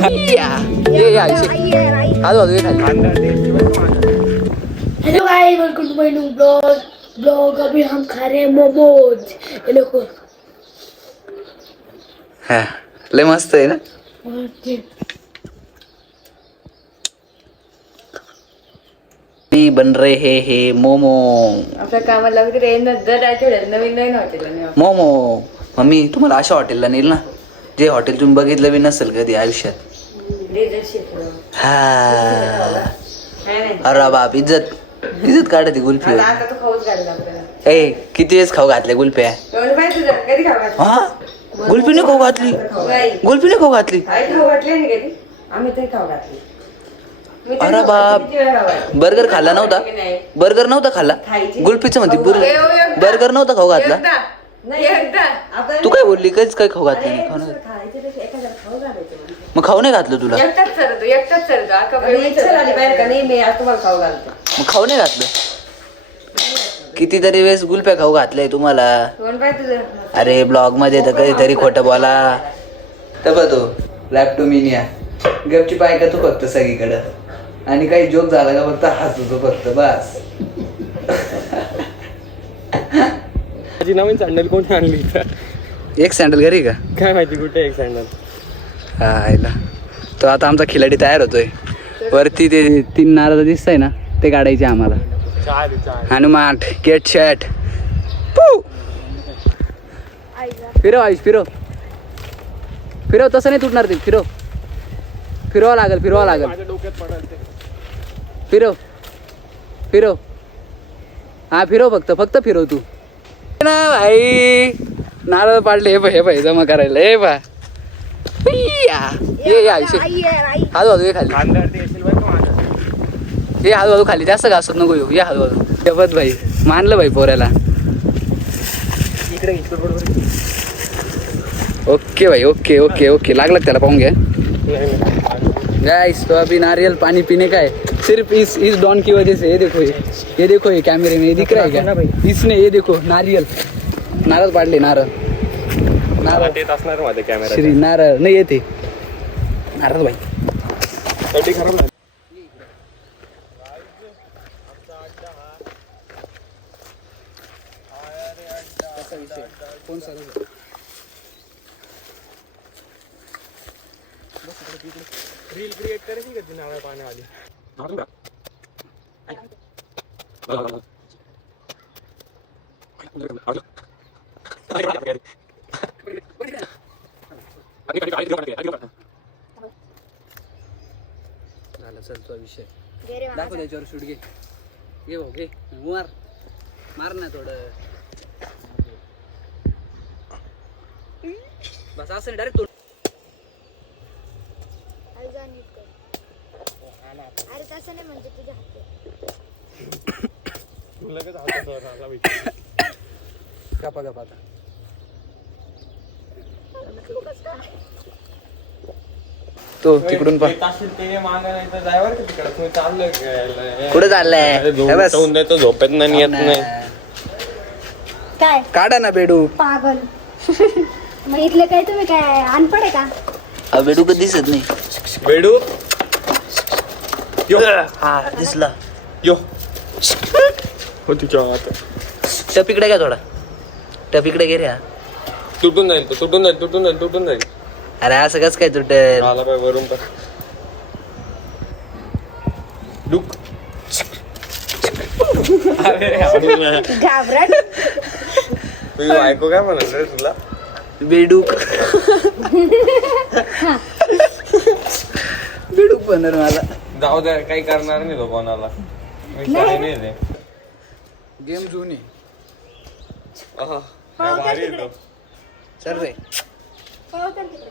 Hello guys, welcome to my new blog. अभी हम खा रहे हैं मोमोज। ये देखो, हाँ लय मस्त आहे ना। बन रहे हे मोमो। आपल्या कामाला वगैरे दर आठवड्यात नवीन नवीन हॉटेल मोमो मम्मी तुम्हाला अशा हॉटेलला नेईल ना जे हॉटेल तुम्ही बघितलं बी नसेल कधी आयुष्यात. हा अरे बाप इज्जत इज्जत काढते गुल्फी. ए किती वेळेस खाऊ घातल्या गुल्फ्या. हा गुल्फीने खाऊ घातली. गुल्फीने खाऊ घातली. आम्ही तरी खाऊ घातली. अरे बाप बर्गर खाल्ला नव्हता. बर्गर नव्हता खाल्ला. गुल्फीचं म्हणते बर्गर नव्हता खाऊ घातला. तू काय बोलली कधीच काय खाऊ घातलं नाही. मग खाऊ नाही घातलं तुला. मग खाऊ नाही घातलं. कितीतरी वेळेस गुल्फ्या खाऊ घातलंय तुम्हाला. अरे ब्लॉग मध्ये तर कधीतरी खोटं बोला. तर तो लॅपटॉमिनिया गपची पाय का तू फक्त सगळीकडं आणि काही जोक झाला का फक्त हसतो फक्त बस. माझी नवीन सँडल कोणी आणली. एक सँडल घरी का काय माहिती कुठे एक सँडल. हा तो आता आमचा खिलाडी तयार होतोय. वरती ते 3 नारळ दिसतंय ना ते काढायचे आम्हाला. हनुमान गेट शॅट फिरव आयुष फिरव फिरव. तसं नाही तुटणार ते. फिरवा लागल फिरव हा फिरव फक्त फिरव तू ना भाई. नारळ पाडले हे भाई जमा करायला. हे बा ये आयुष्य हळूहळू खाली. हे हळूहळू खाली जास्त घासत नको येऊ. या हळूहळू जबत भाई मानलं भाई पोऱ्याला. ओके भाई ओके लागलं त्याला पाहून घ्या. गाइस तो अभी नारियल पानी पीने का है सिर्फ इस डॉन की वजह से. ये देखो ये कैमरे में ये दिख रहा है क्या. इसने ये देखो नारळ पाडले. नारळ श्री नारळ नाही येते नारळ भाई. रील क्रिएट करायची का ती नारळ पाण्यावाली. झालं चल तो विषय दाखव त्याच्यावर शूट घे भाऊ घे मार ना थोडं बस असं डायरेक्ट. अरे तसं नाही म्हणजे तुझ्या गप्पा आता तो तिकडून कुठे चाललाय. झोपेत नाही येत नाही. काय काढा ना बेडू. पागल. मग इथले काय तुम्ही काय अनपड आहे का. बेडू कधी दिसत नाही. बेडू हा दिसला यो होती टप इकडे घ्या थोडा. टप इकडे घे रे. तुटून जाईल. अरे असं कस काय तुटेल. आला पाय वरून तर लुक. घाबरट. तुझी बायको काय म्हणत रे तुला. बेडूक बेडूक बनर मला. जाऊ दे काही करणार नाही तो कोणाला. गेम जुनी भारी येतो. चल रे. हो तर तिकडे.